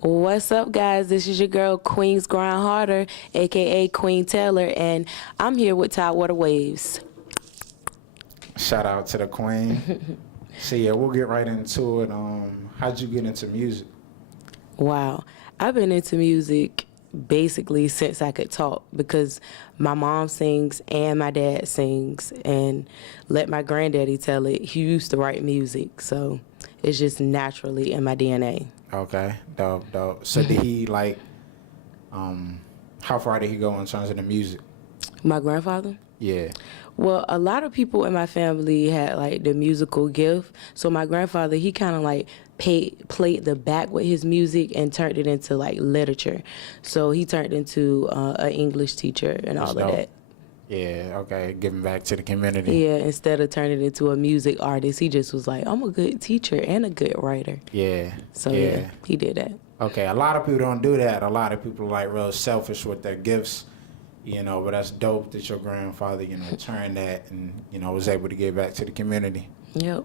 What's up, guys? This is your girl, QueensGrindHarder, a.k.a. Queen Taylor, and I'm here with Tidewater Waves. Shout out to the Queen. So, yeah, we'll get right into it. How'd you get into music? Wow. I've been into music basically since I could talk because my mom sings and my dad sings, and let my granddaddy tell it, he used to write music, so it's just naturally in my DNA. Okay, dope. So, did he, how far did he go in terms of the music? My grandfather? Yeah. Well, a lot of people in my family had like the musical gift. So my grandfather, he kind of like played the back with his music and turned it into like literature. So he turned into an English teacher and all of that. Yeah, okay, giving back to the community. Yeah, instead of turning into a music artist, he just was like, I'm a good teacher and a good writer. Yeah. So yeah, he did that. Okay, a lot of people don't do that. A lot of people are like real selfish with their gifts. But that's dope that your grandfather, turned that and, was able to give back to the community. Yep.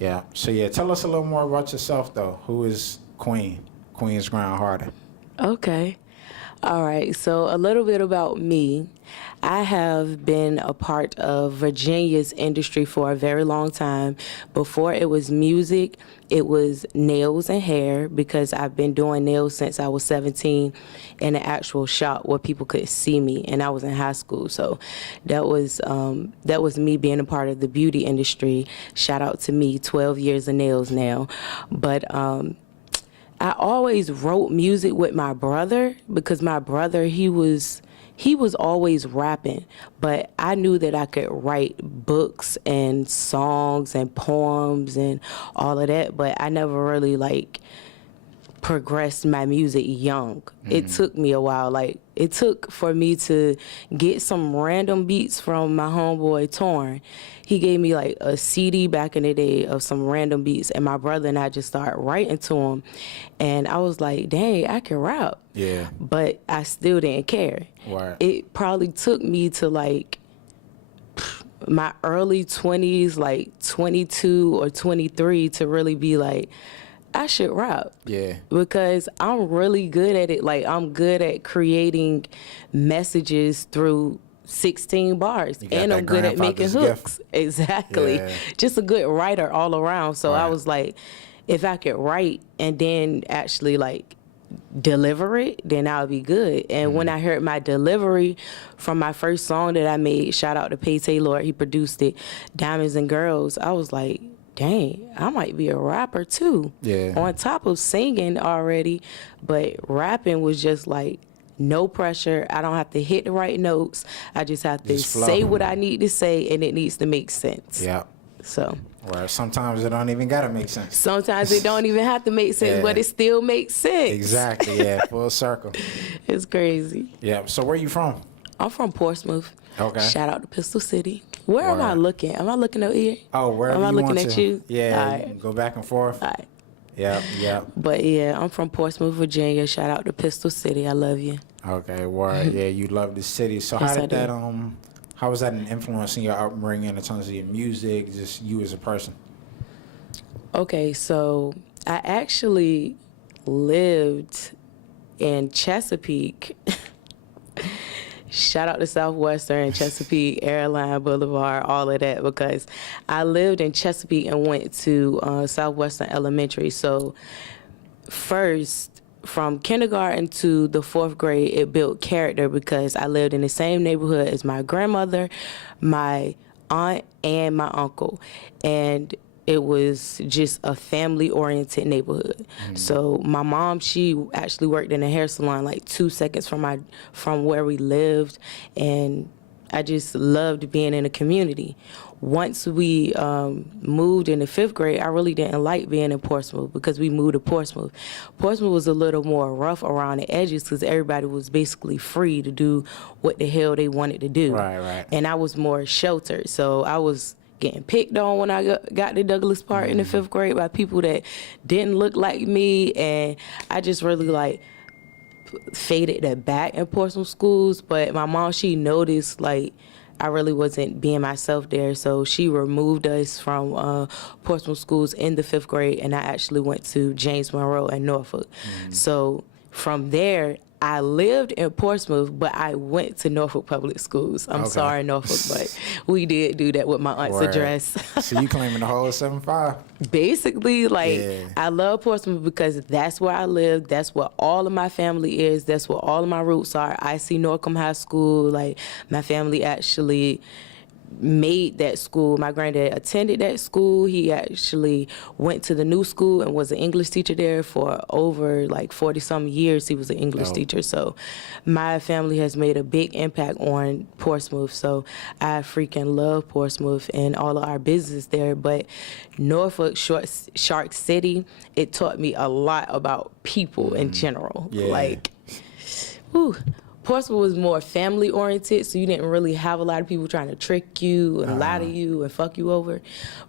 Yeah. So, yeah, tell us a little more about yourself, though. Who is Queen? QueensGrindHarder. Okay. All right. So a little bit about me. I have been a part of Virginia's industry for a very long time. Before it was music, it was nails and hair, because I've been doing nails since I was 17 in an actual shop where people could see me, and I was in high school. So that was me being a part of the beauty industry. Shout out to me, 12 years of nails now. But I always wrote music with my brother, because my brother, he was always rapping, but I knew that I could write books and songs and poems and all of that, but I never really progressed my music young. It took me a while. It took for me to get some random beats from my homeboy Torn. He gave me a CD back in the day of some random beats, and my brother and I just started writing to him, and I was like, dang, I can rap. Yeah. But I still didn't care. Right. It probably took me to my early 20s, 22 or 23, to really be like, I should rap. Yeah. Because I'm really good at it. I'm good at creating messages through 16 bars. And I'm good at making hooks. Gift. Exactly. Yeah. Just a good writer all around. So right. I was like, if I could write and then actually deliver it, then I'll be good. And when I heard my delivery from my first song that I made, shout out to Pedro, he produced it, Diamonds and Girls, I was like, dang, I might be a rapper too. Yeah. On top of singing already, but rapping was just no pressure. I don't have to hit the right notes. I just have to say what I need to say, and it needs to make sense. Yeah. So. Well, sometimes it don't even gotta make sense. Sometimes it don't even have to make sense, but it still makes sense. Exactly. Yeah. Full circle. It's crazy. Yeah. So where you from? I'm from Portsmouth. Okay. Shout out to Pistol City. Where am I looking? Am I looking over here? Oh, wherever am I you looking want at to. you? Yeah. All right. Go back and forth. All right. Yeah. But yeah, I'm from Portsmouth, Virginia. Shout out to Pistol City. I love you. Okay. Word. Yeah. You love the city. So yes, how did that how was that an influence in your upbringing in terms of your music, just you as a person? Okay, so I actually lived in Chesapeake. Shout out to Southwestern, Chesapeake, Airline Boulevard, all of that, because I lived in Chesapeake and went to Southwestern Elementary. So first, from kindergarten to the 4th grade, it built character because I lived in the same neighborhood as my grandmother, my aunt, and my uncle. And it was just a family-oriented neighborhood. So my mom, she actually worked in a hair salon 2 seconds from where we lived, and I just loved being in a community. Once we moved in the 5th grade, I really didn't like being in Portsmouth because we moved to Portsmouth. Portsmouth was a little more rough around the edges because everybody was basically free to do what the hell they wanted to do. Right. And I was more sheltered, so I was getting picked on when I got to Douglas Park in the 5th grade by people that didn't look like me, and I just really faded that back in Portsmouth schools. But my mom, she noticed I really wasn't being myself there. So she removed us from Portsmouth schools in the 5th grade, and I actually went to James Monroe in Norfolk. So from there, I lived in Portsmouth, but I went to Norfolk Public Schools. I'm sorry, Norfolk, but we did do that with my aunt's address. So you claiming the whole 7-5? Basically, I love Portsmouth because that's where I live. That's where all of my family is. That's where all of my roots are. I see Norcom High School. Like, my family actually made that school. My granddad attended that school. He actually went to the new school and was an English teacher there for over 40-some years. He was an English teacher. So my family has made a big impact on Portsmouth. So I freaking love Portsmouth and all of our business there. But Norfolk, Shark City, it taught me a lot about people in general. Portsmouth was more family oriented, so you didn't really have a lot of people trying to trick you and lie to you and fuck you over.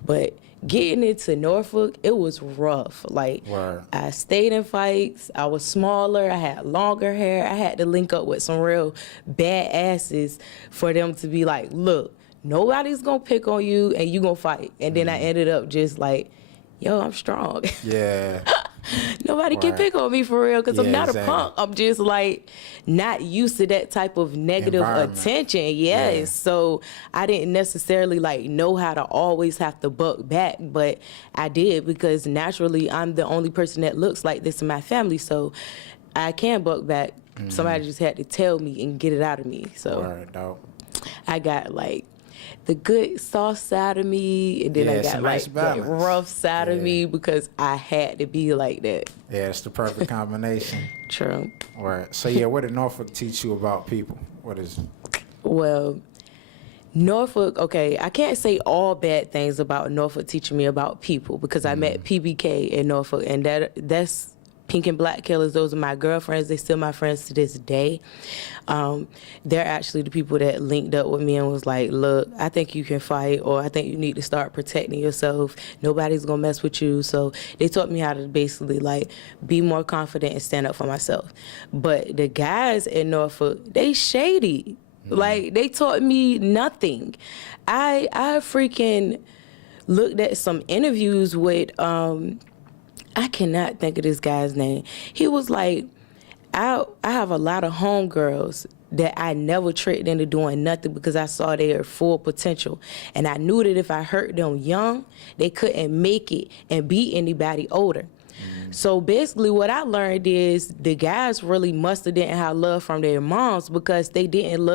But getting into Norfolk, it was rough. I stayed in fights. I was smaller. I had longer hair. I had to link up with some real bad asses for them to be like, look, nobody's gonna pick on you and you gonna fight. And then I ended up just like, yo, I'm strong. Yeah. Nobody can pick on me for real because I'm not a punk. I'm just not used to that type of negative attention. Yes. So I didn't necessarily know how to always have to buck back, but I did because naturally I'm the only person that looks like this in my family. So I can buck back. Somebody just had to tell me and get it out of me. So I got the good soft side of me, and then I got the rough side of me because I had to be like that. Yeah, it's the perfect combination. True. Right. So what did Norfolk teach you about people? What is it? Well, Norfolk, okay, I can't say all bad things about Norfolk teaching me about people because I met PBK in Norfolk, and that's Pink and Black Killers. Those are my girlfriends. They're still my friends to this day. They're actually the people that linked up with me and was like, look, I think you can fight, or I think you need to start protecting yourself. Nobody's gonna mess with you. So they taught me how to basically be more confident and stand up for myself. But the guys in Norfolk, they shady. They taught me nothing. I freaking looked at some interviews with I cannot think of this guy's name. He was like, I have a lot of homegirls that I never tricked into doing nothing because I saw their full potential. And I knew that if I hurt them young, they couldn't make it and beat anybody older. So basically what I learned is the guys really must have didn't have love from their moms because they didn't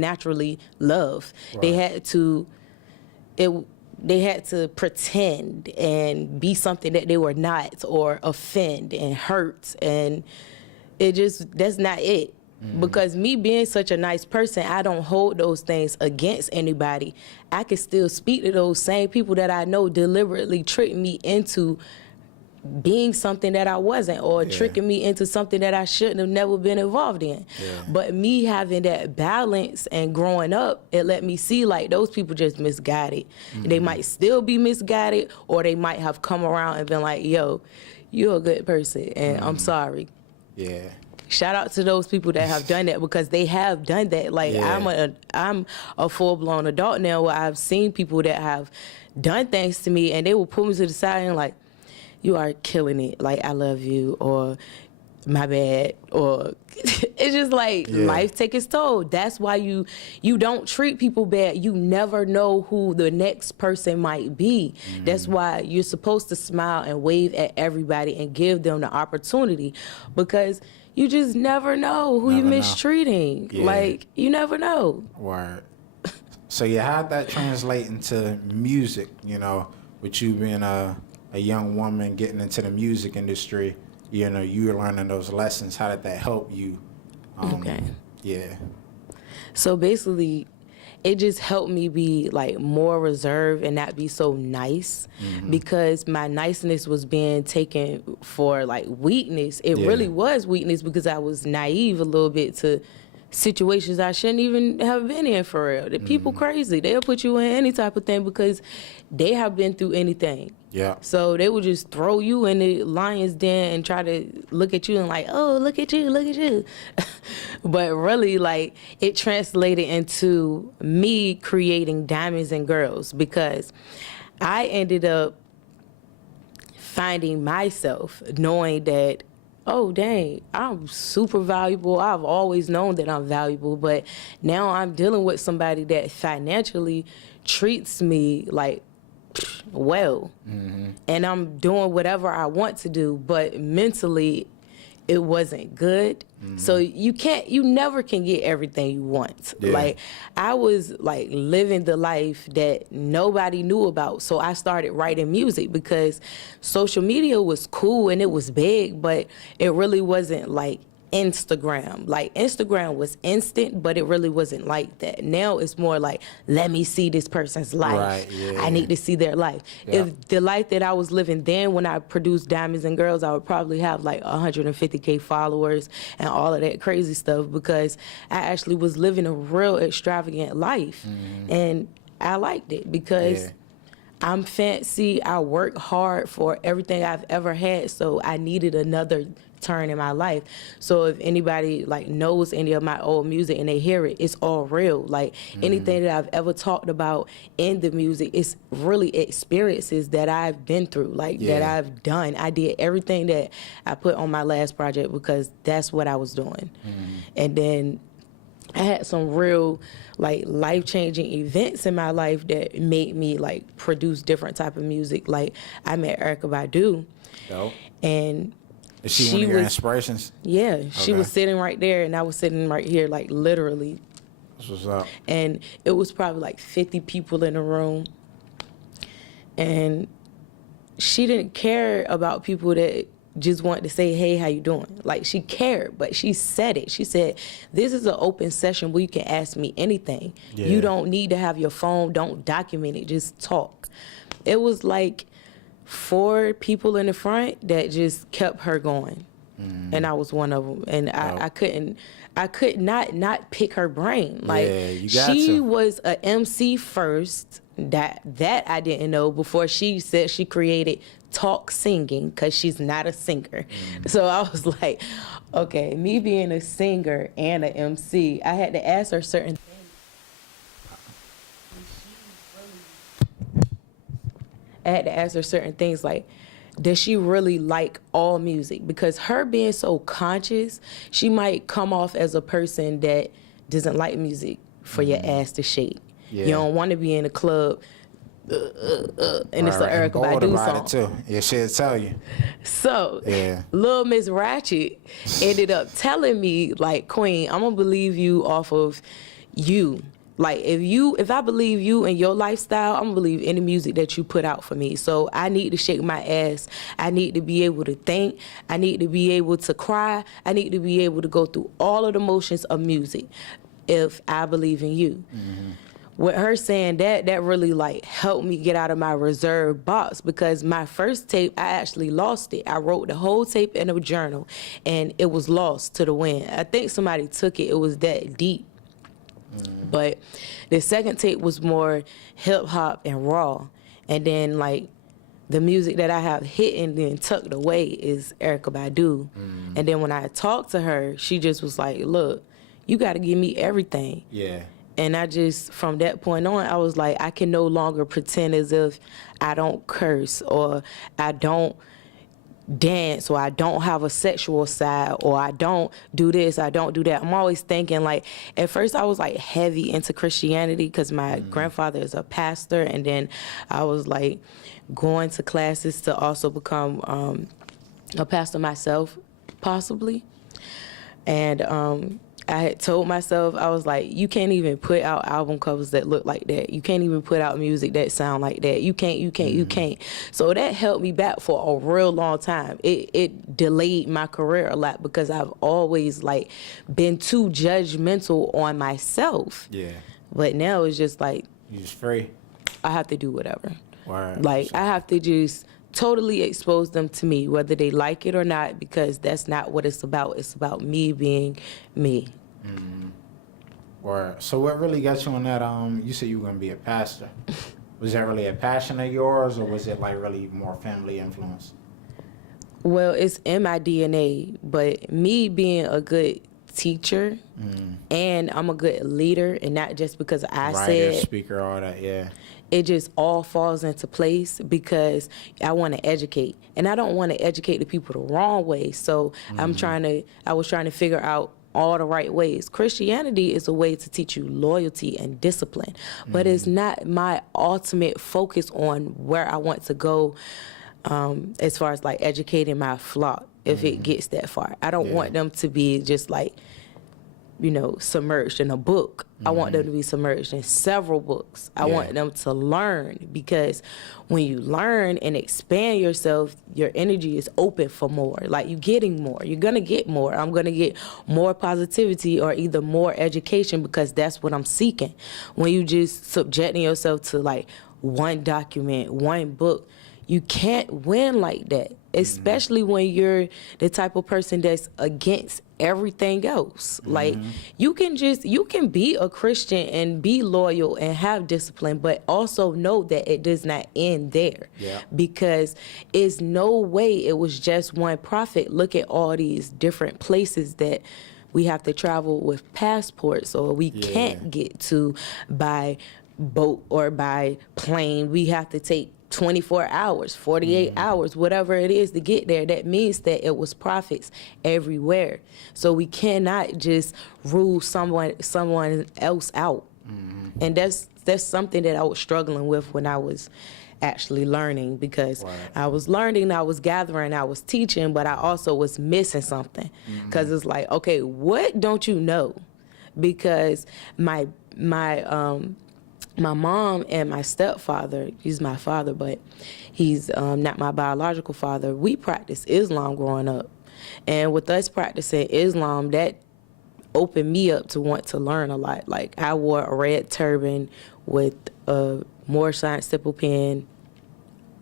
naturally love. Right. They had to pretend and be something that they were not, or offend and hurt, and that's not it. Because me being such a nice person, I don't hold those things against anybody. I can still speak to those same people that I know deliberately trick me into being something that I wasn't, or tricking me into something that I shouldn't have never been involved in. But me having that balance and growing up, it let me see those people just misguided. They might still be misguided, or they might have come around and been like, yo, you're a good person and I'm sorry. Yeah. Shout out to those people that have done that, because they have done that. I'm a full-blown adult now where I've seen people that have done things to me and they will pull me to the side and you are killing it. I love you, or my bad, or it's just life take its toll. That's why you don't treat people bad. You never know who the next person might be. That's why you're supposed to smile and wave at everybody and give them the opportunity, because you just never know who you're mistreating. You never know. Word. So how'd that translate into music, with you being a young woman getting into the music industry? You were learning those lessons. How did that help you? Okay. Yeah. So basically, it just helped me be more reserved and not be so nice, because my niceness was being taken for weakness. It really was weakness, because I was naive a little bit to situations I shouldn't even have been in for real. The people crazy. They'll put you in any type of thing because they have been through anything. Yeah. So they would just throw you in the lion's den and try to look at you and like, oh, look at you, look at you. But really, like, it translated into me creating Diamonds and Girls because I ended up finding myself knowing that, oh, dang, I'm super valuable. I've always known that I'm valuable, but now I'm dealing with somebody that financially treats me like well. And I'm doing whatever I want to do, but mentally it wasn't good. So you never can get everything you want. Yeah. Like, I was like living the life that nobody knew about. So I started writing music because social media was cool and it was big, but it really wasn't like Instagram. Like, Instagram was instant, but it really wasn't like that. Now it's more like, let me see this person's life. Right, yeah. I need to see their life. Yeah. If the life that I was living then when I produced Diamonds and Girls, I would probably have like 150K followers and all of that crazy stuff because I actually was living a real extravagant life. And I liked it because Yeah. I'm fancy. I work hard for everything I've ever had, so I needed another turn in my life. So if anybody like knows any of my old music and they hear it, it's all real. Like, anything that I've ever talked about in the music, it's really experiences that I've been through, like that Yeah. I've done. I did everything that I put on my last project because that's what I was doing. And then I had some real like life-changing events in my life that made me like produce different type of music. Like, I met Erykah Badu, Dope. and Is she one of your was- inspirations? yeah, she Okay. was sitting right there and I was sitting right here, like literally. That's what's up. And it was probably like 50 people in the room. And she didn't care about people that just wanted to say, hey, how you doing? Like, she cared, but she said it. She said, this is an open session where you can ask me anything. Yeah. You don't need to have your phone. Don't document it. Just talk. It was like 4 people in the front that just kept her going. And I was one of them. And I could not pick her brain. Like, Yeah, you got she to. was a MC first. That I didn't know before she said she created talk singing because she's not a singer. So I was like, okay, me being a singer and an MC, I had to ask her certain things. I had to ask her certain things like, does she really like all music? Because her being so conscious, she might come off as a person that doesn't like music for your ass to shake. Yeah. You don't want to be in a club and it's an Right, and Erykah bold Badu about song. it too. Yeah, she'll tell you. So, Yeah. Lil Miss Ratchet ended up telling me, like, Queen, I'm gonna believe you off of you. Like, if I believe you and your lifestyle, I'm gonna believe any music that you put out for me. So I need to shake my ass. I need to be able to think. I need to be able to cry. I need to be able to go through all of the motions of music if I believe in you. With her saying that really like helped me get out of my reserve box because my first tape, I actually lost it. I wrote the whole tape in a journal and it was lost to the wind. I think somebody took it. It was that deep. But the second tape was more hip hop and raw. And then like the music that I have hidden and tucked away is Erykah Badu. And then when I talked to her, she just was like, look, you got to give me everything. Yeah. And I just, from that point on, I was like, I can no longer pretend as if I don't curse or I don't dance or I don't have a sexual side or I don't do this, I don't do that. I'm always thinking like, at first I was like heavy into Christianity because my grandfather is a pastor, and then I was like going to classes to also become a pastor myself, possibly. And I had told myself, I was like, you can't even put out album covers that look like that. You can't even put out music that sound like that. You can't. So that held me back for a real long time. It delayed my career a lot because I've always like been too judgmental on myself. Yeah. But now it's just like, You just free. I have to do whatever. Word. Like, I have to just totally expose them to me, whether they like it or not, because that's not what it's about. It's about me being me. Or so what really got you on that? You said you were gonna be a pastor. Was that really a passion of yours, or was it like really more family influence? Well, it's in my DNA, but me being a good teacher and I'm a good leader, and not just because I Writer, said, speaker, all that. Yeah. it just all falls into place because I want to educate, and I don't want to educate the people the wrong way. So I was trying to figure out all the right ways. Christianity is a way to teach you loyalty and discipline, but it's not my ultimate focus on where I want to go, as far as like educating my flock, if it gets that far. I don't want them to be just like, submerged in a book. I want them to be submerged in several books. I want them to learn, because when you learn and expand yourself, your energy is open for more. Like, you're getting more. You're going to get more. I'm going to get more positivity, or either more education, because that's what I'm seeking. When you just subjecting yourself to like one document, one book, you can't win like that, especially when you're the type of person that's against everything else. Like, you can be a Christian and be loyal and have discipline, but also know that it does not end there. Yeah. Because it's no way it was just one prophet. Look at all these different places that we have to travel with passports, or we can't get to by boat or by plane. We have to take 24 hours, 48 hours, whatever it is to get there. That means that it was prophets everywhere. So we cannot just rule someone else out. And that's something that I was struggling with when I was actually learning, because I was learning, I was gathering, I was teaching, but I also was missing something. Because it's like, okay, what don't you know? Because my mom and my stepfather, he's my father, but he's not my biological father, we practiced Islam growing up. And with us practicing Islam, that opened me up to want to learn a lot. Like, I wore a red turban with a more science stipple pen.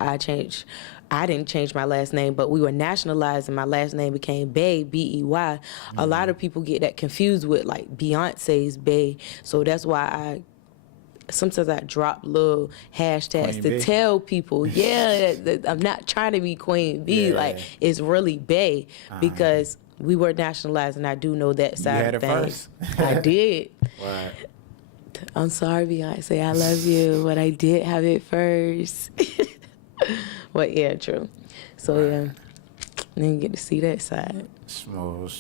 I didn't change my last name, but we were nationalized, and my last name became Bey, B-E-Y. A lot of people get that confused with like Beyonce's Bey. So that's why sometimes I drop little hashtags Queen to Bey. tell people, that I'm not trying to be Queen Bee. Yeah. Like, it's really Bey, because we were nationalized, and I do know that side had of it things. first? I did. Right. I'm sorry, Beyonce, I love you, but I did have it first. But yeah, true. So yeah, didn't get to see that side. Smooth.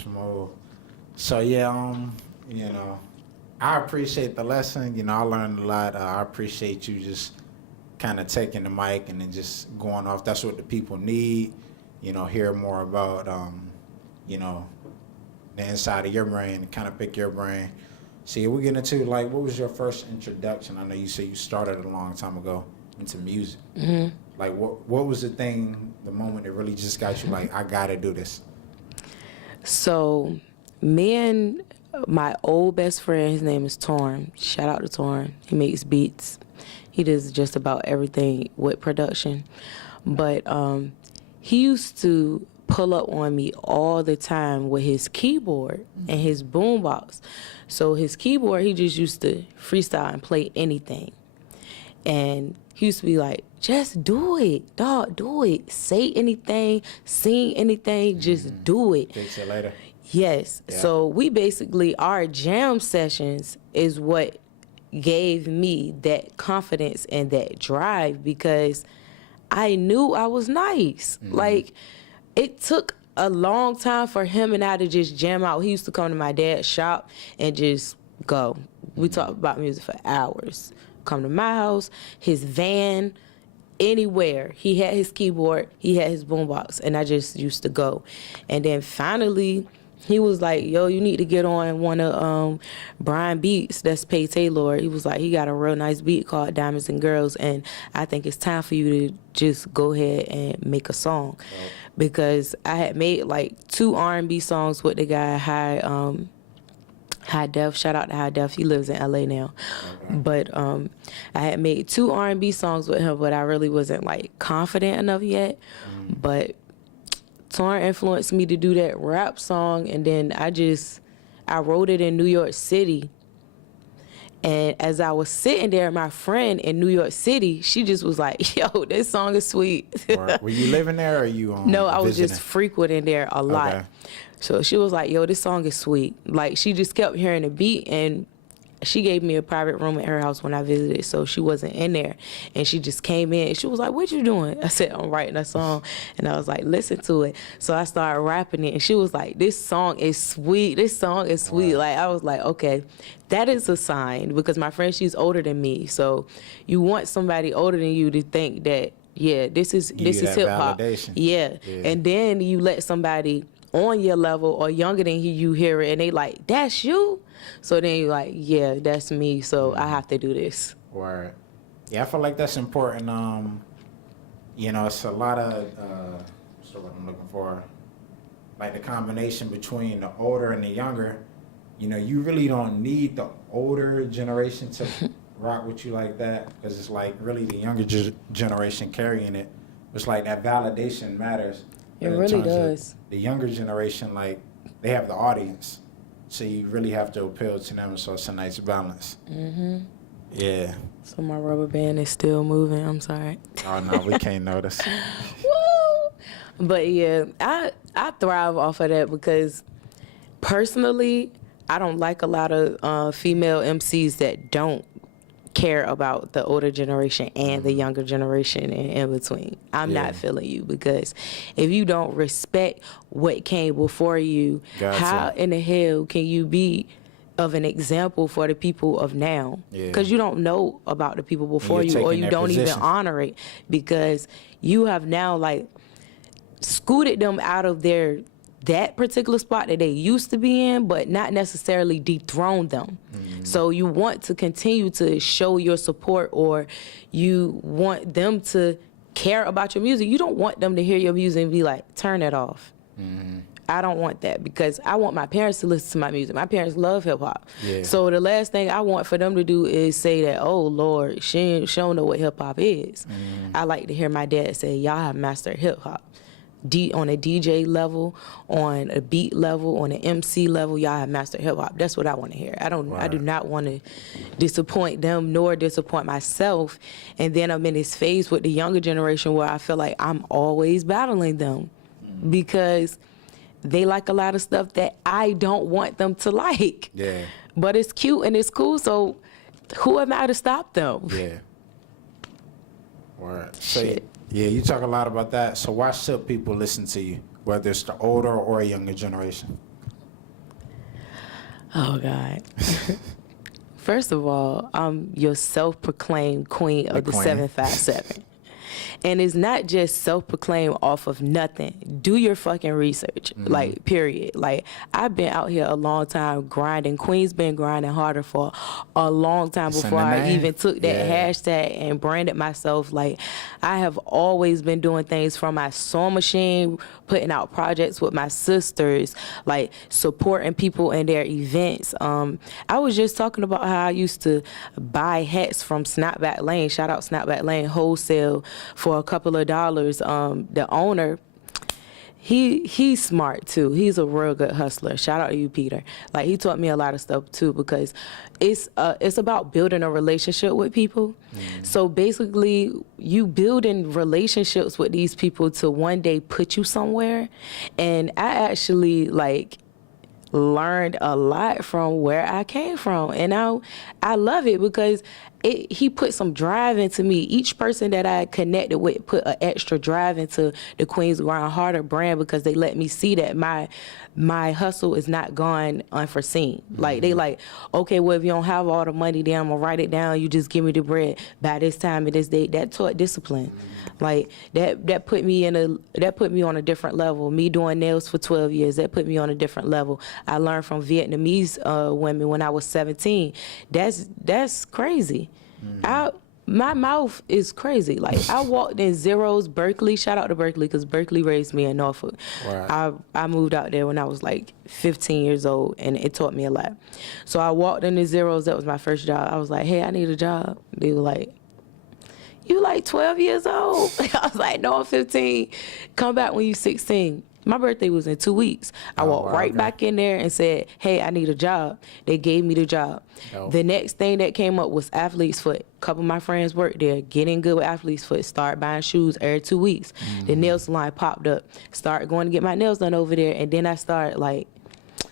So yeah, I appreciate the lesson. I learned a lot. I appreciate you just kind of taking the mic and then just going off. That's what the people need. Hear more about, the inside of your brain, kind of pick your brain. See, we get into like, what was your first introduction? I know you said you started a long time ago into music. Like, what was the moment that really just got you like, I gotta do this? So, me and my old best friend, his name is Torn. Shout out to Torn. He makes beats. He does just about everything with production. But he used to pull up on me all the time with his keyboard and his boombox. So his keyboard, he just used to freestyle and play anything. And he used to be like, just do it, dog, do it. Say anything, sing anything, just do it. Fix it later. Yes. Yeah. So we basically, our jam sessions is what gave me that confidence and that drive, because I knew I was nice. Like, it took a long time for him and I to just jam out. He used to come to my dad's shop and just go. We talked about music for hours. Come to my house, his van, anywhere. He had his keyboard, he had his boombox, and I just used to go. And then finally, he was like, yo, you need to get on one of Brian Beats, that's Pay Taylor. He was like, he got a real nice beat called Diamonds and Girls, and I think it's time for you to just go ahead and make a song. Oh. Because I had made like 2 R&B songs with the guy, High Def. Shout out to High Def. He lives in LA now. Okay. But I had made 2 R&B songs with him, but I really wasn't like confident enough yet. But Torn influenced me to do that rap song, and then I wrote it in New York City And as I was sitting there, my friend in New York City, she just was like, yo, this song is sweet. Were you living there, or are you No, I was visiting? just frequenting there a lot. Okay. So she was like, yo, this song is sweet. Like, she just kept hearing the beat, and she gave me a private room at her house when I visited, so she wasn't in there. And she just came in, and she was like, what you doing? I said, I'm writing a song. And I was like, listen to it. So I started rapping it, and she was like, this song is sweet. This song is sweet. Wow. Like, I was like, okay, that is a sign, because my friend, she's older than me. So you want somebody older than you to think that, yeah, this is hip hop. Yeah. And then you let somebody on your level or younger than you hear it, and they like, that's you? So then you're like, yeah, that's me, so I have to do this. Word. Yeah, I feel like that's important. You know, it's a lot of, what's the word I'm looking for? Like the combination between the older and the younger. You know, you really don't need the older generation to rock with you like that, because it's like really the younger generation carrying it. It's like that validation matters. It really does. The younger generation, like, they have the audience. So you really have to appeal to them, so it's a nice balance. Mm-hmm. Yeah. So my rubber band is still moving. I'm sorry. Oh, no, we can't notice. Woo! But, yeah, I thrive off of that, because personally, I don't like a lot of female MCs that don't care about the older generation and the younger generation and in between. I'm not feeling you, because if you don't respect what came before you, how in the hell can you be of an example for the people of now? Because you don't know about the people before you, or you don't even honor it, because you have now like scooted them out of that particular spot that they used to be in, but not necessarily dethrone them. So you want to continue to show your support, or you want them to care about your music. You don't want them to hear your music and be like, turn it off. I don't want that, because I want my parents to listen to my music. My parents love hip hop. So the last thing I want for them to do is say that, oh Lord, she don't know what hip hop is. I like to hear my dad say, y'all have mastered hip hop. On a DJ level, on a beat level, on an MC level, y'all have mastered hip hop. That's what I want to hear. I do not want to disappoint them nor disappoint myself. And then I'm in this phase with the younger generation where I feel like I'm always battling them, because they like a lot of stuff that I don't want them to like. Yeah. But it's cute and it's cool, so who am I to stop them? Yeah. Word. So, Shit. yeah, you talk a lot about that. So why should people listen to you, whether it's the older or younger generation? Oh, God. First of all, I'm your self-proclaimed queen of the 757. And it's not just self-proclaimed off of nothing. Do your fucking research, like, period. Like, I've been out here a long time grinding. Queen's been grinding harder for a long time before I even took that hashtag and branded myself. Like, I have always been doing things from my sewing machine, putting out projects with my sisters, like, supporting people in their events. I was just talking about how I used to buy hats from Snapback Lane, shout out Snapback Lane, wholesale, for a couple of dollars. The owner, he's smart too. He's a real good hustler. Shout out to you, Peter. Like, he taught me a lot of stuff too, because it's about building a relationship with people. So basically, you building relationships with these people to one day put you somewhere. And I actually learned a lot from where I came from, and I love it, because he put some drive into me. Each person that I connected with put an extra drive into the QueensGrindHarder brand, because they let me see that my hustle is not gone unforeseen. Like, they like, okay, well, if you don't have all the money, then I'm gonna write it down. You just give me the bread by this time and this date. That taught discipline. Like, that put me on a different level. Me doing nails for 12 years, that put me on a different level. I learned from Vietnamese women when I was 17. That's crazy. My mouth is crazy. Like, I walked in zeros, Berkeley. Shout out to Berkeley, because Berkeley raised me in Norfolk. Wow. I moved out there when I was like 15 years old, and it taught me a lot. So I walked in the zeros. That was my first job. I was like, hey, I need a job. They were like, you like 12 years old? I was like, no, I'm 15. Come back when you're 16. My birthday was in 2 weeks. I walked right back in there and said, hey, I need a job. They gave me the job. The next thing that came up was Athlete's Foot. A couple of my friends worked there, getting good with Athlete's Foot, start buying shoes every 2 weeks. The nail salon popped up, started going to get my nails done over there, and then I started like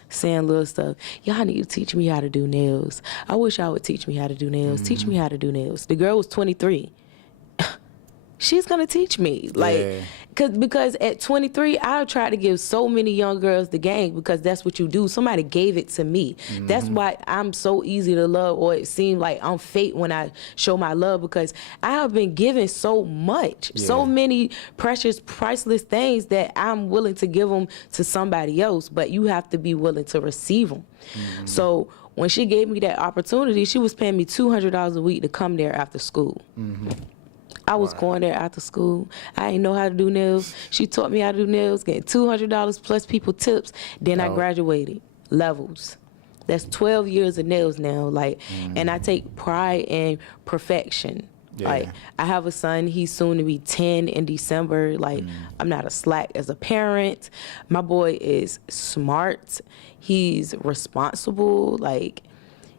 saying little stuff. Y'all need to teach me how to do nails. I wish y'all would teach me how to do nails. Teach me how to do nails. The girl was 23. She's gonna teach me, like, because at 23, I tried to give so many young girls the game because that's what you do. Somebody gave it to me. That's why I'm so easy to love, or it seems like I'm fake when I show my love, because I have been given so much, so many precious, priceless things that I'm willing to give them to somebody else, but you have to be willing to receive them. So when she gave me that opportunity, she was paying me $200 a week to come there after school. I was going there after school. I didn't know how to do nails. She taught me how to do nails, getting $200 plus people tips. Then I graduated levels. That's 12 years of nails now. Like, and I take pride in perfection. Like, I have a son. He's soon to be 10 in December. Like, I'm not a slack as a parent. My boy is smart. He's responsible. Like,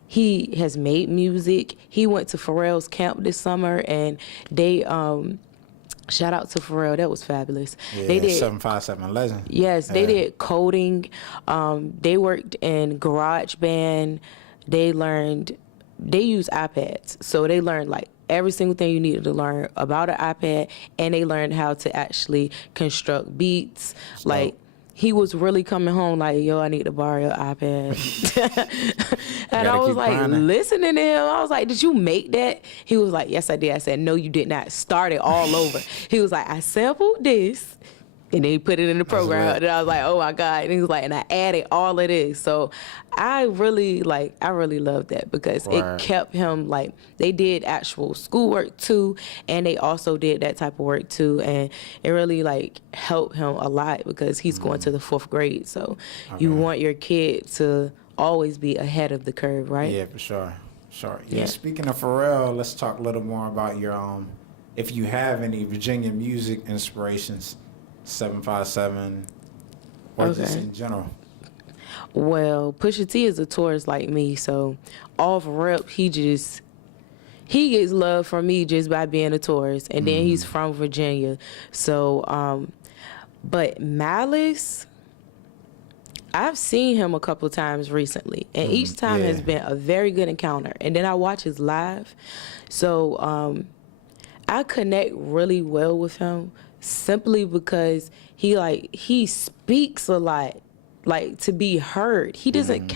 he has made music. He went to Pharrell's camp this summer, and they shout out to Pharrell. That was fabulous. Yeah, they did 757 Legend. Yes, they did coding. They worked in GarageBand. They used iPads, so they learned like every single thing you needed to learn about an iPad, and they learned how to actually construct beats. Like, he was really coming home like, yo, I need to borrow your iPad. And I was like, listening to him. I was like, did you make that? He was like, yes, I did. I said, no, you did not. Start it all over. He was like, I sampled this, and then he put it in the program. And I was like, oh my God. And he was like, and I added all of this. So I really loved that, because it kept him, like, they did actual schoolwork too, and they also did that type of work too. And it really like helped him a lot, because he's going to the 4th grade. So you want your kid to always be ahead of the curve, right? Yeah, for sure. Sure. Yeah. Speaking of Pharrell, let's talk a little more about your, if you have any Virginia music inspirations, 757, or just in general. Well, Pusha T is a tourist like me, so off rip, he gets love from me just by being a tourist, and then he's from Virginia. So, but Malice, I've seen him a couple of times recently, and each time has been a very good encounter. And then I watch his live, so I connect really well with him simply because he speaks a lot, like, to be heard. He doesn't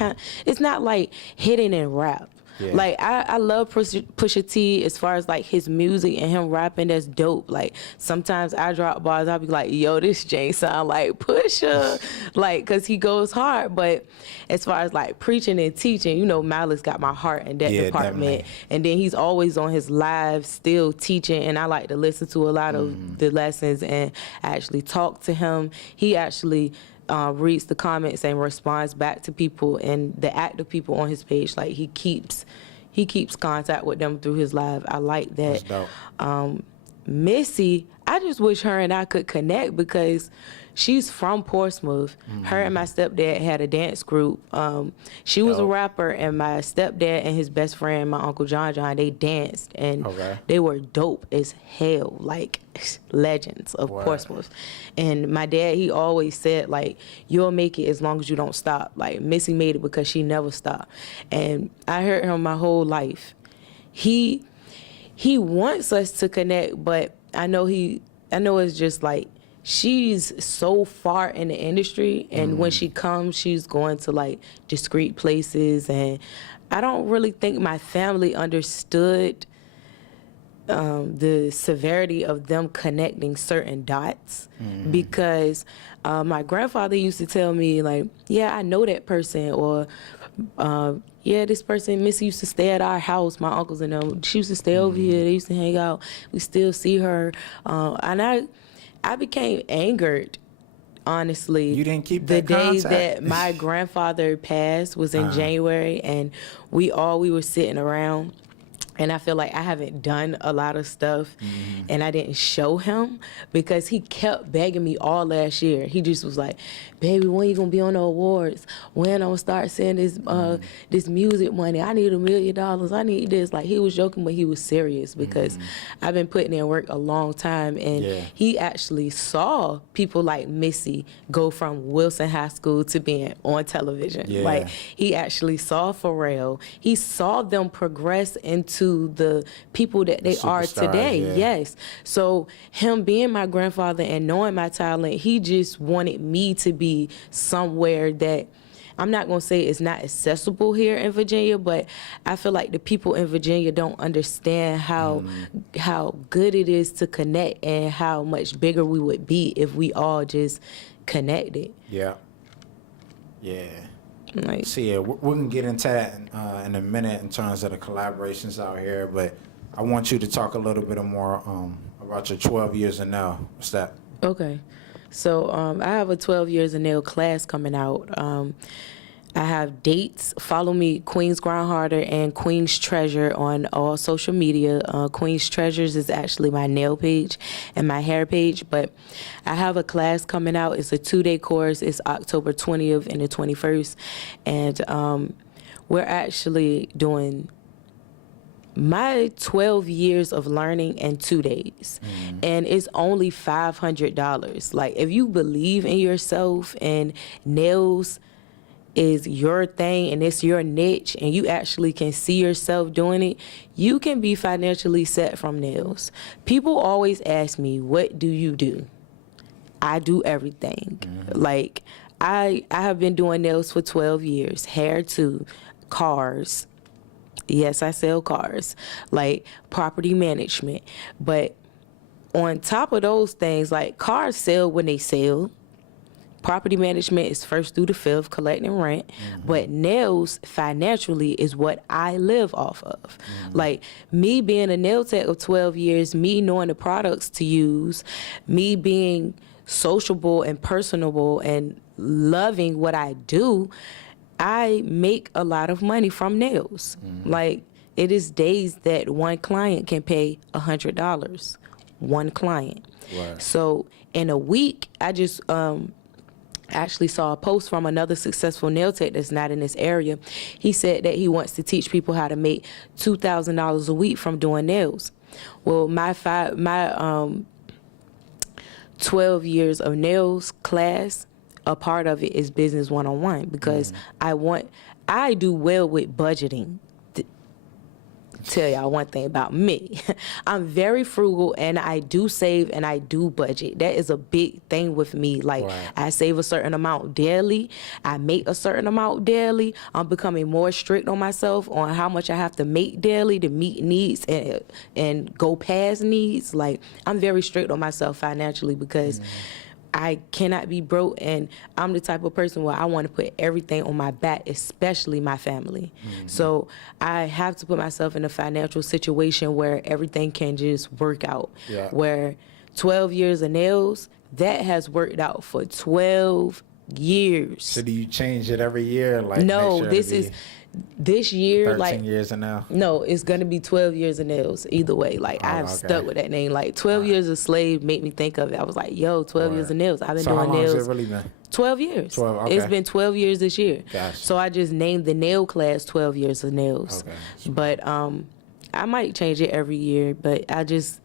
it's not like hidden in rap. Like, I love Pusha T as far as like his music and him rapping. That's dope. Like, sometimes I drop bars, I'll be like, yo, this Jay sound like Pusha, like, cause he goes hard. But as far as like preaching and teaching, you know, Malice got my heart in that department. Definitely. And then he's always on his live still teaching, and I like to listen to a lot of the lessons and actually talk to him. He actually reads the comments and responds back to people and the active people on his page. Like, he keeps contact with them through his live. I like that. That's dope. Missy, I just wish her and I could connect, because she's from Portsmouth. Her and my stepdad had a dance group. She was a rapper, and my stepdad and his best friend, my Uncle John, they danced, and they were dope as hell, like legends of Portsmouth. And my dad, he always said, like, you'll make it as long as you don't stop. Like, Missy made it because she never stopped. And I heard him my whole life. He wants us to connect, but I know it's just like, she's so far in the industry, and when she comes, she's going to like discreet places, and I don't really think my family understood the severity of them connecting certain dots, because my grandfather used to tell me, like, yeah, I know that person, or yeah, this person, Missy, used to stay at our house, my uncles and them. She used to stay over here. They used to hang out. We still see her. And I became angered, honestly. You didn't keep the that day contact? that my grandfather passed was in January, and we were sitting around, And I feel like I haven't done a lot of stuff and I didn't show him because he kept begging me all last year. He just was like, baby, when you gonna be on the awards? When I'm gonna start seeing this this music money? I need $1 million. I need this. Like, he was joking, but he was serious because I've been putting in work a long time. And he actually saw people like Missy go from Wilson High School to being on television. Like, he actually saw Pharrell. He saw them progress into the people that they are today. Yes. So him being my grandfather and knowing my talent, he just wanted me to be somewhere that, I'm not going to say it's not accessible here in Virginia, but I feel like the people in Virginia don't understand how good it is to connect and how much bigger we would be if we all just connected. Yeah. Like, So yeah, we're gonna get into that in a minute in terms of the collaborations out here, but I want you to talk a little bit more about your 12 years and now. What's that? Okay. So I have a 12 years of nail class coming out. I have dates. Follow me, QueensGrindHarder and Queen's Treasure on all social media. Queen's Treasures is actually my nail page and my hair page, but I have a class coming out. It's a 2-day course. It's October 20th and the 21st, and we're actually doing my 12 years of learning in 2 days, and it's only $500. Like, if you believe in yourself and nails is your thing and it's your niche and you actually can see yourself doing it, you can be financially set from nails. People always ask me, what do you do? I do everything. Like, I have been doing nails for 12 years, hair too, cars. Yes, I sell cars, like property management. But on top of those things, like, cars sell when they sell. Property management is first through the fifth, collecting rent. But nails financially is what I live off of. Like, me being a nail tech of 12 years, me knowing the products to use, me being sociable and personable and loving what I do, I make a lot of money from nails. Like, it is days that one client can pay $100. One client. Right. So in a week, I just actually saw a post from another successful nail tech that's not in this area. He said that he wants to teach people how to make $2,000 a week from doing nails. Well, my 12 years of nails class, a part of it is business 101 because I do well with budgeting. Tell y'all one thing about me. I'm very frugal and I do save and I do budget. That is a big thing with me. Like, I save a certain amount daily. I make a certain amount daily. I'm becoming more strict on myself on how much I have to make daily to meet needs and go past needs. Like, I'm very strict on myself financially because I cannot be broke, and I'm the type of person where I want to put everything on my back, especially my family. So I have to put myself in a financial situation where everything can just work out. Where 12 years of nails, that has worked out for 12 years. So do you change it every year? Like, no, this year, 13 like, years of nail? No, it's going to be 12 years of nails either way. Like, I've stuck with that name. Like, 12 years of slave made me think of it. I was like, yo, 12 years of nails. I've been doing how long nails. has it really been? 12 years. 12, okay. It's been 12 years this year. Gotcha. So I just named the nail class 12 years of nails. But I might change it every year, but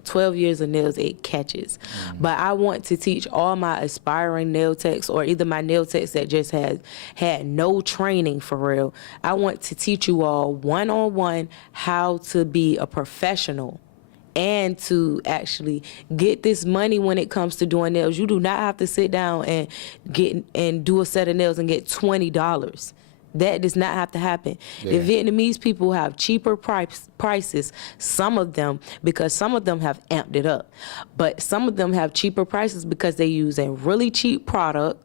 12 years of nails, it catches. But I want to teach all my aspiring nail techs, or either my nail techs that just had no training for real. I want to teach you all one-on-one how to be a professional and to actually get this money when it comes to doing nails. You do not have to sit down and do a set of nails and get $20. That does not have to happen. The Vietnamese people have cheaper prices, some of them, because some of them have amped it up. But some of them have cheaper prices because they use a really cheap product,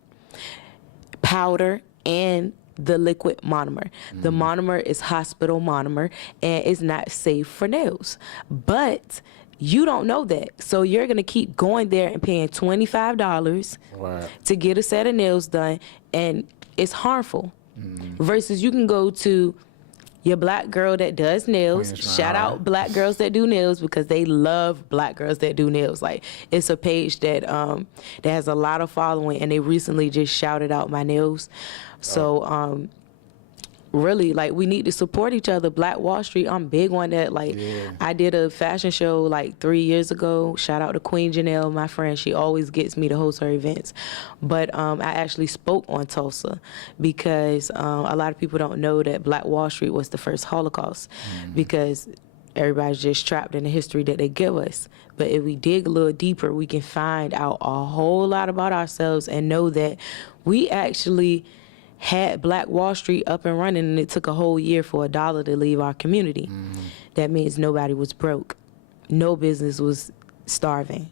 powder, and the liquid monomer. The monomer is hospital monomer, and it's not safe for nails. But you don't know that. So you're going to keep going there and paying $25 to get a set of nails done, and it's harmful. Versus you can go to your black girl that does nails. Shout out black girls that do nails because they love black girls that do nails. Like, it's a page that that has a lot of following, and they recently just shouted out my nails. So really, like, we need to support each other. Black Wall Street, I'm big on that. Like, I did a fashion show like 3 years ago. Shout out to Queen Janelle, my friend. She always gets me to host her events. But I actually spoke on Tulsa because a lot of people don't know that Black Wall Street was the first Holocaust, because everybody's just trapped in the history that they give us. But if we dig a little deeper, we can find out a whole lot about ourselves and know that we actually had Black Wall Street up and running, and it took a whole year for $1 to leave our community. That means nobody was broke. No business was starving.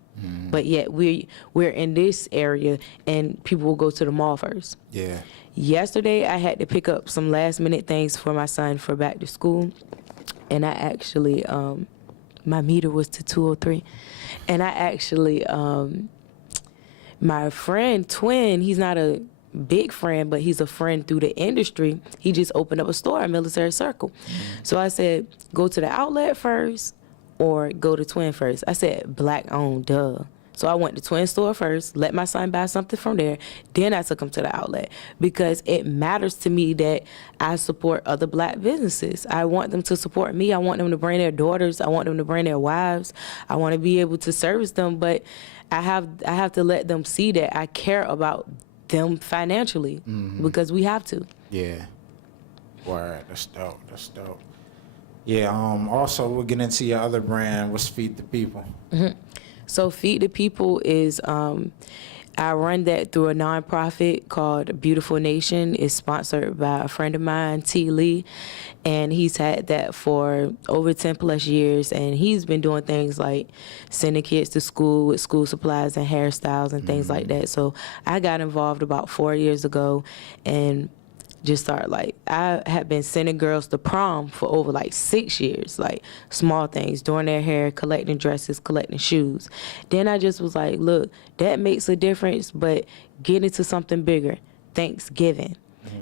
But yet we're in this area, and people will go to the mall first. Yeah. Yesterday, I had to pick up some last-minute things for my son for back to school, and I actually, my meter was to 203, and I actually, my friend, Twin, he's not a big friend, but he's a friend through the industry. He just opened up a store at Military Circle. So I said, go to the outlet first or go to Twin first. I said, black owned, duh. So I went to Twin store first, let my son buy something from there. Then I took him to the outlet because it matters to me that I support other black businesses. I want them to support me. I want them to bring their daughters. I want them to bring their wives. I want to be able to service them, but I have to let them see that I care about them financially because we have to. Yeah. Word. That's dope. That's dope. Yeah. Also, we'll get into your other brand. What's Feed the People? So Feed the People is, I run that through a nonprofit called Beautiful Nation. It's sponsored by a friend of mine, T. Lee, and he's had that for over 10 plus years, and he's been doing things like sending kids to school with school supplies and hairstyles and things like that. So I got involved about 4 years ago and just started, like, I had been sending girls to prom for over like 6 years, like small things, doing their hair, collecting dresses, collecting shoes. Then I just was like, look, that makes a difference, but get into something bigger. Thanksgiving.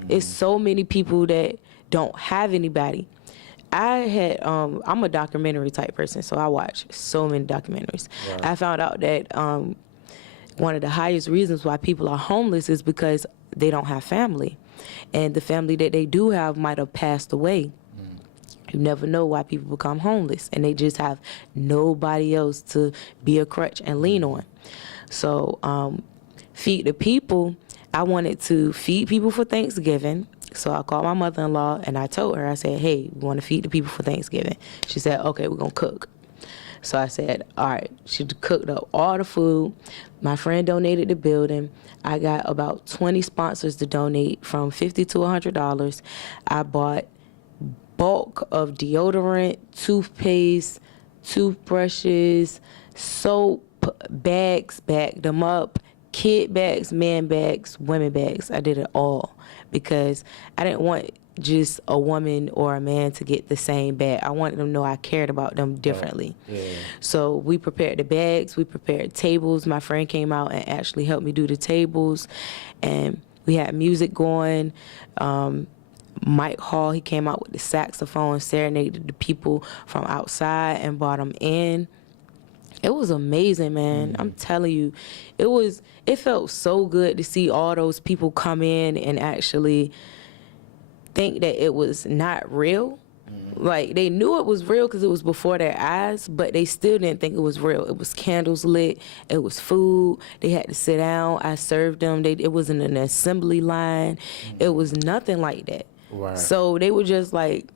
It's so many people that don't have anybody. I'm a documentary type person, so I watch so many documentaries. Right. I found out that one of the highest reasons why people are homeless is because they don't have family. And the family that they do have might have passed away. You never know why people become homeless, and they just have nobody else to be a crutch and lean on. So Feed the People, I wanted to feed people for Thanksgiving. So I called my mother-in-law, and I told her, I said, hey, we want to feed the people for Thanksgiving. She said, okay, we're going to cook. So I said, all right. She cooked up all the food. My friend donated the building. I got about 20 sponsors to donate from $50 to $100. I bought bulk of deodorant, toothpaste, toothbrushes, soap, bags, bagged them up, kid bags, man bags, women bags. I did it all because I didn't want just a woman or a man to get the same bag. I wanted them to know I cared about them differently. Yeah. So we prepared the bags, we prepared tables. My friend came out and actually helped me do the tables, and we had music going. Mike Hall, he came out with the saxophone, serenaded the people from outside and brought them in. It was amazing, man. I'm telling you, it felt so good to see all those people come in and actually think that it was not real. Like, they knew it was real because it was before their eyes, but they still didn't think it was real. It was candles lit. It was food. They had to sit down. I served them. It wasn't an assembly line. It was nothing like that. Right. So they were just like,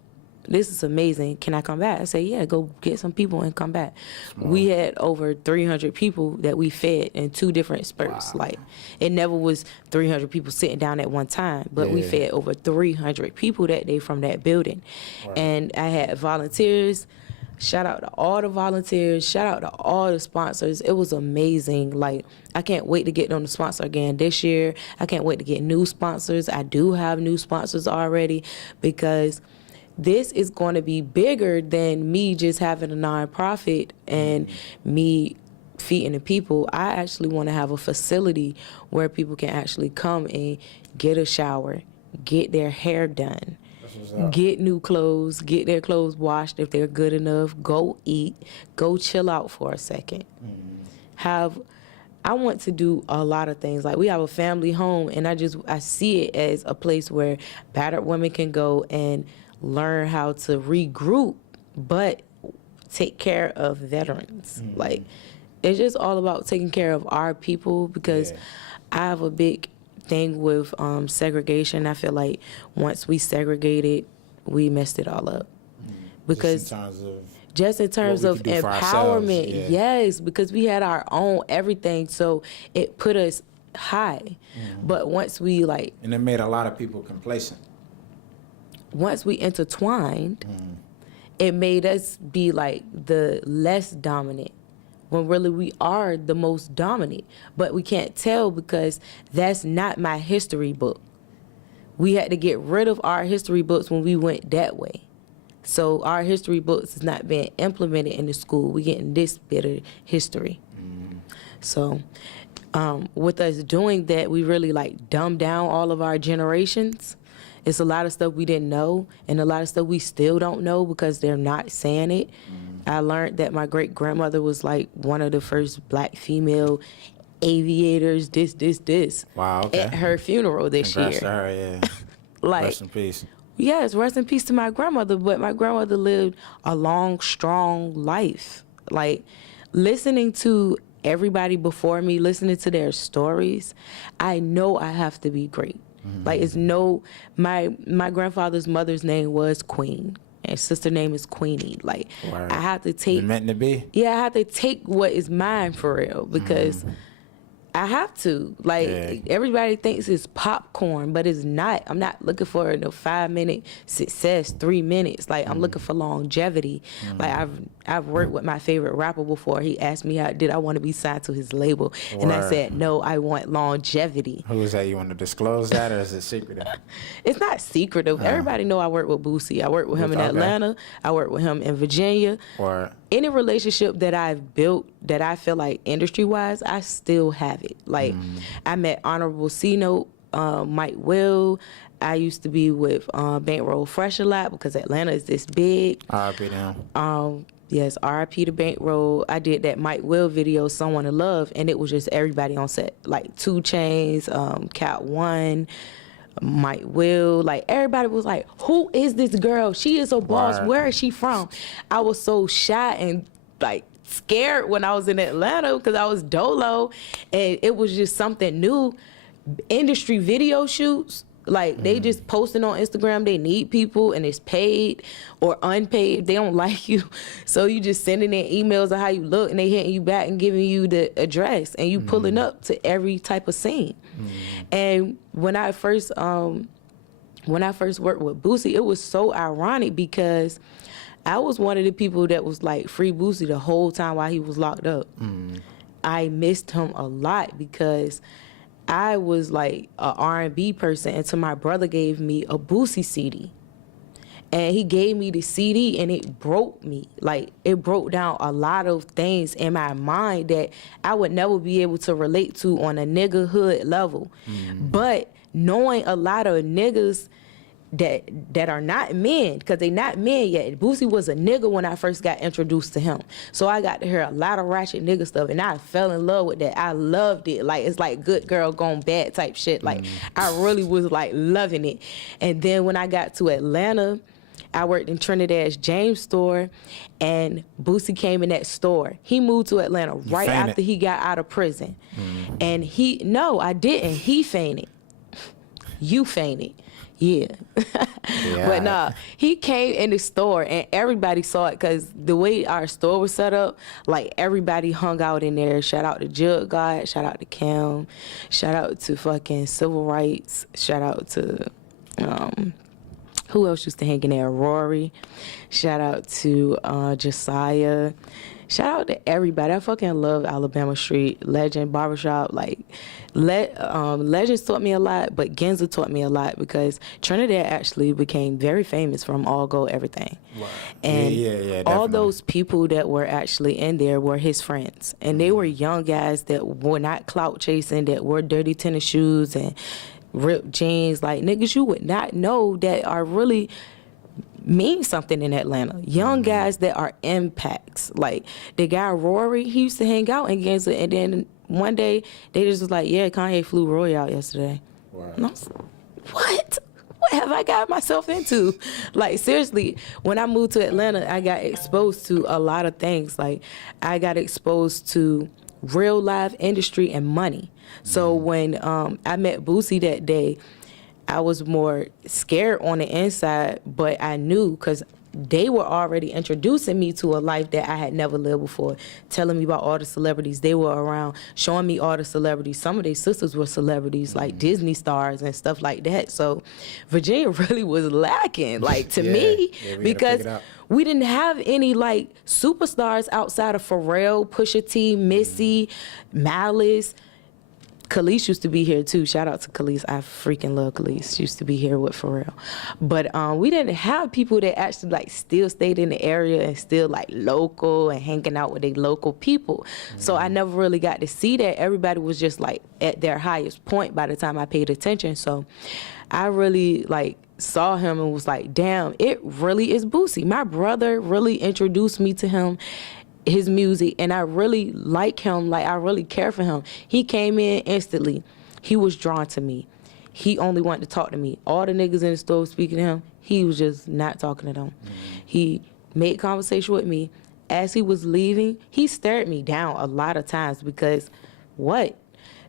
this is amazing. Can I come back? I said, yeah, go get some people and come back. Smart. We had over 300 people that we fed in 2 different spurts. Wow. Like, it never was 300 people sitting down at one time, but we fed over 300 people that day from that building. Wow. And I had volunteers. Shout out to all the volunteers. Shout out to all the sponsors. It was amazing. Like, I can't wait to get them to sponsor again this year. I can't wait to get new sponsors. I do have new sponsors already because this is going to be bigger than me just having a nonprofit and me feeding the people. I actually want to have a facility where people can actually come and get a shower, get their hair done, get new clothes, get their clothes washed if they're good enough, go eat, go chill out for a second. I want to do a lot of things. Like, we have a family home, and I see it as a place where battered women can go and learn how to regroup, but take care of veterans. Like, it's just all about taking care of our people, because I have a big thing with segregation. I feel like once we segregated, we messed it all up. Because just in terms of empowerment, yes, because we had our own everything, so it put us high. But once we and it made a lot of people complacent. Once we intertwined, it made us be like the less dominant, when really we are the most dominant. But we can't tell, because that's not my history book. We had to get rid of our history books when we went that way. So our history books is not being implemented in the school. We getting this bit of history. So with us doing that, we really like dumbed down all of our generations. It's a lot of stuff we didn't know, and a lot of stuff we still don't know because they're not saying it. I learned that my great-grandmother was like one of the first black female aviators, this. Wow, okay. At her funeral this Congrats year. to her, yeah. Like, rest in peace. Yes, rest in peace to my grandmother, but my grandmother lived a long, strong life. Like, listening to everybody before me, listening to their stories, I know I have to be great. Like, my grandfather's mother's name was Queen, and his sister name is Queenie. Like, Word. I have to take... It meant to be? Yeah, I have to take what is mine for real, because... I have to. Like, everybody thinks it's popcorn, but it's not. I'm not looking for no 5-minute success, 3 minutes. Like, I'm looking for longevity. Like, I've worked with my favorite rapper before. He asked me did I want to be signed to his label. Word. And I said, no, I want longevity. Who is that? You want to disclose that, or is it secretive? It's not secretive. Everybody know I work with Boosie. I work with him in Atlanta. I work with him in Virginia. Or any relationship that I've built that I feel like industry-wise, I still have it. Like, I met Honorable C-Note, Mike Will. I used to be with Bankroll Fresh a lot because Atlanta is this big. R.I.P. them. Yes, R.I.P. to Bankroll. I did that Mike Will video, Someone to Love, and it was just everybody on set. Like 2 Chainz, Cat One, Mike Will. Like, everybody was like, who is this girl? She is a boss. Word. Where is she from? I was so shy and like scared when I was in Atlanta because I was dolo, and it was just something new. Industry video shoots, like they just posting on Instagram, they need people and it's paid or unpaid. They don't like you, so you just sending in emails of how you look and they hitting you back and giving you the address and you pulling up to every type of scene. And when I first worked with Boosie, it was so ironic because I was one of the people that was like free Boosie the whole time while he was locked up. I missed him a lot because I was like a R&B person until my brother gave me a Boosie CD. And he gave me the CD and it broke me. Like, it broke down a lot of things in my mind that I would never be able to relate to on a niggerhood level. But knowing a lot of niggas that are not men, because they not men yet. Boosie was a nigga when I first got introduced to him. So I got to hear a lot of ratchet nigga stuff, and I fell in love with that. I loved it. Like, it's like good girl gone bad type shit. Like, I really was like loving it. And then when I got to Atlanta, I worked in Trinidad's James store, and Boosie came in that store. He moved to Atlanta right after he got out of prison. And no, I didn't. He fainted. You fainted. Yeah. But nah, he came in the store and everybody saw it because the way our store was set up, like everybody hung out in there. Shout out to Jug God, shout out to Cam, shout out to fucking Civil Rights, shout out to who else used to hang in there? Rory. Shout out to Josiah. Shout out to everybody. I fucking love Alabama Street, Legend, Barbershop. Like, Legends taught me a lot, but Genza taught me a lot because Trinidad actually became very famous from All Go Everything. Wow. And all those people that were actually in there were his friends. And they were young guys that were not clout chasing, that wore dirty tennis shoes and ripped jeans. Like, niggas you would not know that are really mean something in Atlanta. Young guys that are impacts. Like, the guy Rory, he used to hang out in Gainesville, and then one day they just was like, yeah, Kanye flew Rory out yesterday. Wow. And I was like, what? What have I got myself into? Like, seriously, when I moved to Atlanta, I got exposed to a lot of things. Like, I got exposed to real live industry and money. So when I met Boosie that day, I was more scared on the inside, but I knew because they were already introducing me to a life that I had never lived before, telling me about all the celebrities they were around, showing me all the celebrities. Some of their sisters were celebrities, like Disney stars and stuff like that. So Virginia really was lacking, like, to me, because we didn't have any, like, superstars outside of Pharrell, Pusha T, Missy, Malice. Khalees used to be here too. Shout out to Khalees. I freaking love Khalees. She used to be here with Pharrell. But we didn't have people that actually, like, still stayed in the area and still, like, local and hanging out with their local people. So I never really got to see that. Everybody was just, like, at their highest point by the time I paid attention. So I really, like, saw him and was like, damn, it really is Boosie. My brother really introduced me to him, his music, and I really like him. Like, I really care for him. He came in instantly. He was drawn to me. He only wanted to talk to me. All the niggas in the store speaking to him, he was just not talking to them. He made conversation with me. As he was leaving, he stared me down a lot of times because what?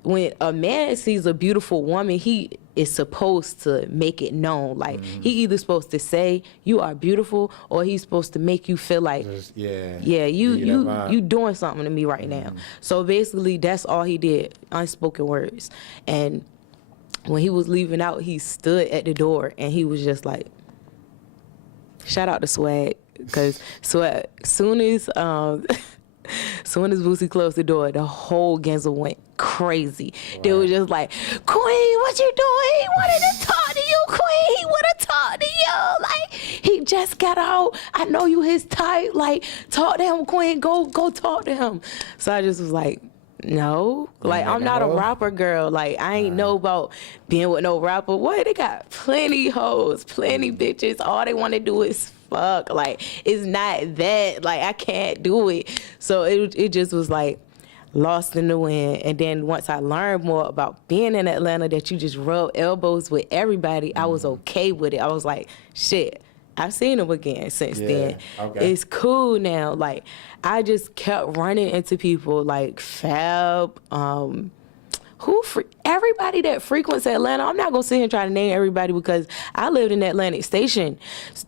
When a man sees a beautiful woman, he is supposed to make it known. Like, he either supposed to say, you are beautiful, or he's supposed to make you feel like, you doing something to me right now. So basically, that's all he did, unspoken words. And when he was leaving out, he stood at the door, and he was just like, shout out to Swag, because Swag, soon as Boosie closed the door, the whole Gainesville went crazy. Wow. They were just like, Queen, what you doing? He wanted to talk to you, Queen. He want to talk to you. Like, he just got out. I know you his type. Like, talk to him, Queen. Go talk to him. So I just was like, no. Like, I'm not a rapper girl. Like, I ain't know about being with no rapper. What? They got plenty hoes, plenty bitches. All they want to do is fuck. Like, it's not that. Like, I can't do it. So it just was like lost in the wind. And then once I learned more about being in Atlanta, that you just rub elbows with everybody, I was okay with it. I was like, shit, I've seen him again since then. Okay. It's cool now. Like, I just kept running into people like Fab, everybody that frequents Atlanta. I'm not gonna sit here and try to name everybody because I lived in Atlantic Station,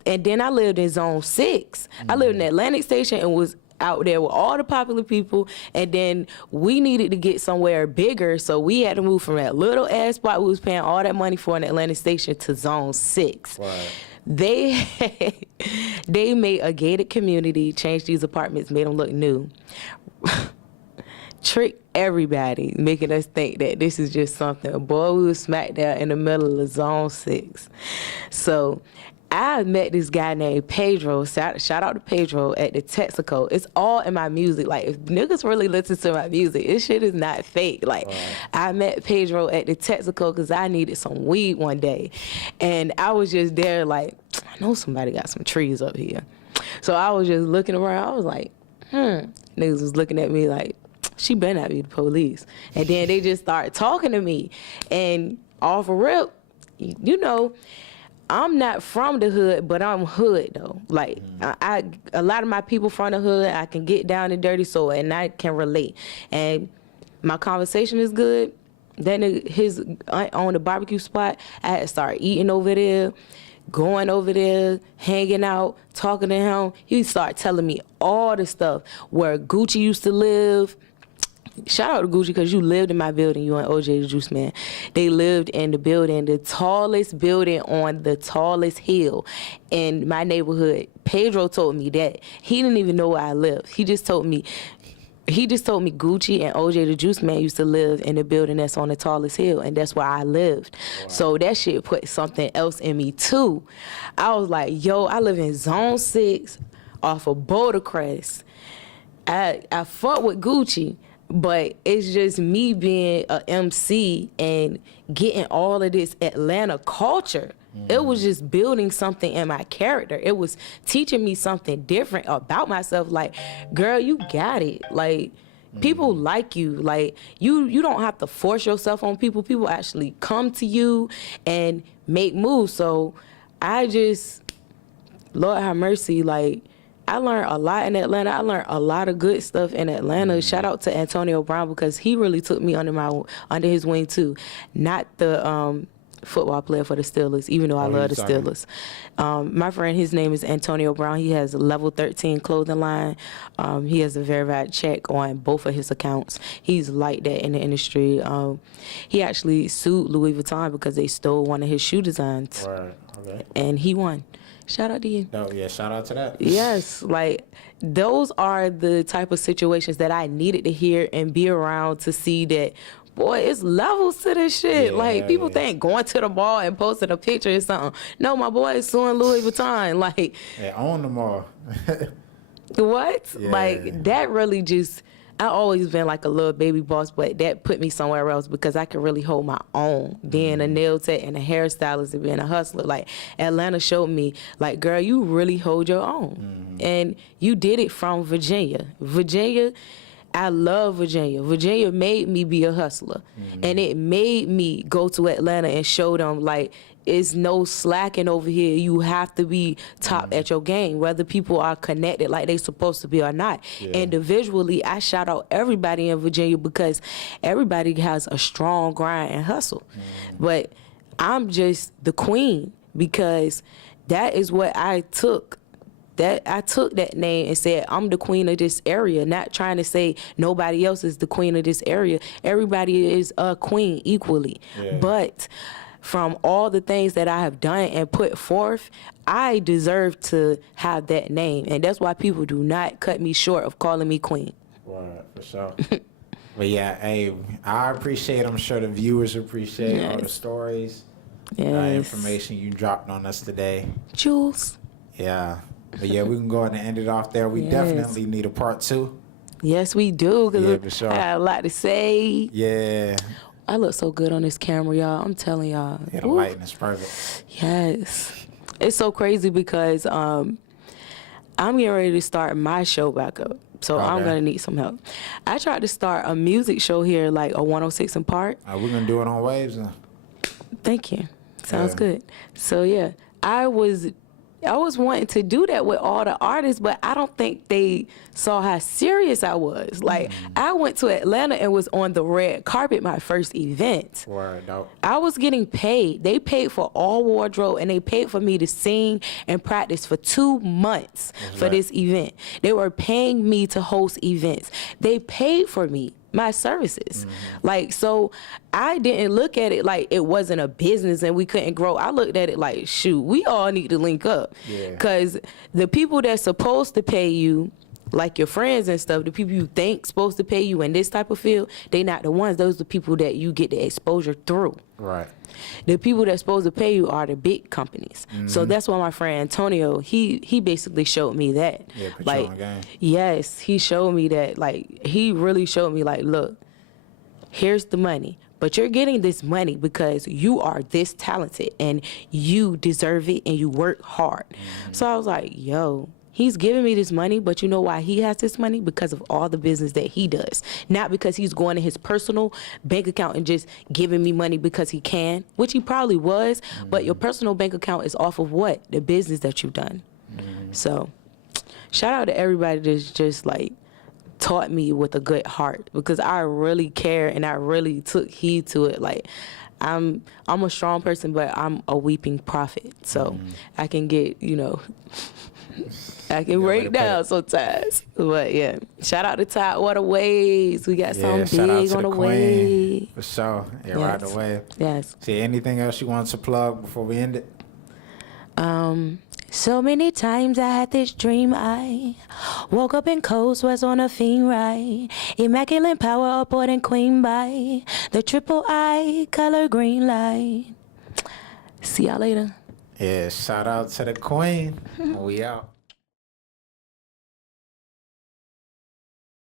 and then I lived in Zone 6. I lived in Atlantic Station and was out there with all the popular people, and then we needed to get somewhere bigger, so we had to move from that little ass spot we was paying all that money for in Atlantic Station to Zone 6. Wow. They made a gated community, changed these apartments, made them look new. Trick everybody, making us think that this is just something. Boy, we was smack down in the middle of Zone 6. So I met this guy named Pedro. Shout out to Pedro at the Texaco. It's all in my music. Like, if niggas really listen to my music, this shit is not fake. Like, I met Pedro at the Texaco because I needed some weed one day. And I was just there like, I know somebody got some trees up here. So I was just looking around. I was like, Niggas was looking at me like, she better not be the police. And then they just started talking to me. And off a rip, you know, I'm not from the hood, but I'm hood though. Like, a lot of my people from the hood, I can get down and dirty, so, and I can relate. And my conversation is good. Then his aunt owned a barbecue spot. I had to start eating over there, going over there, hanging out, talking to him. He started telling me all the stuff, where Gucci used to live. Shout out to Gucci, because you lived in my building, you and OJ the Juice Man. They lived in the building, the tallest building on the tallest hill in my neighborhood. Pedro told me that. He didn't even know where I lived. He just told me Gucci and OJ the Juice Man used to live in the building that's on the tallest hill, and that's where I lived. Wow. So that shit put something else in me too. I was like, yo, I live in Zone 6 off of Boulder Crest. I fuck with Gucci, But it's just me being a MC and getting all of this Atlanta culture. It was just building something in my character. It was teaching me something different about myself. Like, girl, you got it. Like, people like you. Like, you don't have to force yourself on people. People actually come to you and make moves. So I just, Lord have mercy, like, I learned a lot in Atlanta. I learned a lot of good stuff in Atlanta. Shout out to Antonio Brown, because he really took me under his wing too. Not the football player for the Steelers, even though I love the Steelers. My friend, his name is Antonio Brown. He has a level 13 clothing line. He has a verified check on both of his accounts. He's like that in the industry. He actually sued Louis Vuitton because they stole one of his shoe designs. Right. Okay. And he won. Shout out to you. Oh, yeah, shout out to that. Yes, like, those are the type of situations that I needed to hear and be around to see that, boy, it's levels to this shit. Yeah, like, people think going to the mall and posting a picture is something. No, my boy is suing Louis Vuitton. Like, Yeah, own them all. what? Yeah. Like, that really just, I always been like a little baby boss, but that put me somewhere else because I could really hold my own. Being a nail tech and a hairstylist and being a hustler, like, Atlanta showed me, like, girl, you really hold your own. And you did it from Virginia. Virginia, I love Virginia. Virginia made me be a hustler. And it made me go to Atlanta and show them, like, it's no slacking over here. You have to be top at your game, whether people are connected like they supposed to be or not. Individually, I shout out everybody in Virginia because everybody has a strong grind and hustle. But I'm just the queen because that is what I took. That I took that name and said, I'm the queen of this area, not trying to say nobody else is the queen of this area. Everybody is a queen equally. But from all the things that I have done and put forth, I deserve to have that name. And that's why people do not cut me short of calling me queen. Right, for sure. But yeah, hey, I appreciate, I'm sure the viewers appreciate all the stories, information you dropped on us today. Jules. Yeah. But yeah, we can go ahead and end it off there. We definitely need a part 2. Yes, we do. Yeah, for sure. I got a lot to say. Yeah. I look so good on this camera, y'all. I'm telling y'all. Yeah, the lighting is perfect. Yes. It's so crazy because I'm getting ready to start my show back up. So I'm going to need some help. I tried to start a music show here, like a 106 in Park. We're going to do it on Waves then. Thank you. Sounds good. So, yeah, I was wanting to do that with all the artists, but I don't think they saw how serious I was. Like, I went to Atlanta and was on the red carpet my first event. Word, dope. I was getting paid. They paid for all wardrobe, and they paid for me to sing and practice for 2 months for this event. They were paying me to host events. They paid for me, my services. Like, so I didn't look at it like it wasn't a business and we couldn't grow. I looked at it like, shoot, we all need to link up. Because the people that's supposed to pay you, like your friends and stuff, the people you think supposed to pay you in this type of field, they not the ones. Those are the people that you get the exposure through. Right. The people that's supposed to pay you are the big companies. So that's why my friend Antonio, he basically showed me that. Yeah, put like, you on game. Yes, he showed me that. Like, he really showed me, like, look, here's the money. But you're getting this money because you are this talented and you deserve it and you work hard. So I was like, yo, he's giving me this money, but you know why he has this money? Because of all the business that he does. Not because he's going to his personal bank account and just giving me money because he can, which he probably was, but your personal bank account is off of what? The business that you've done. So shout out to everybody that's just, like, taught me with a good heart, because I really care and I really took heed to it. Like, I'm a strong person, but I'm a weeping prophet. So I can get, you know, I can break down sometimes. But yeah, shout out to Tidewater Waves. We got something big on the way. For sure. Yeah, right the way. Yes. See, anything else you want to plug before we end it? So many times I had this dream. I woke up in cold sweats on a fiend ride. Immaculate power upward and queen by the triple I color green light. See y'all later. Yeah, shout out to the queen. We out.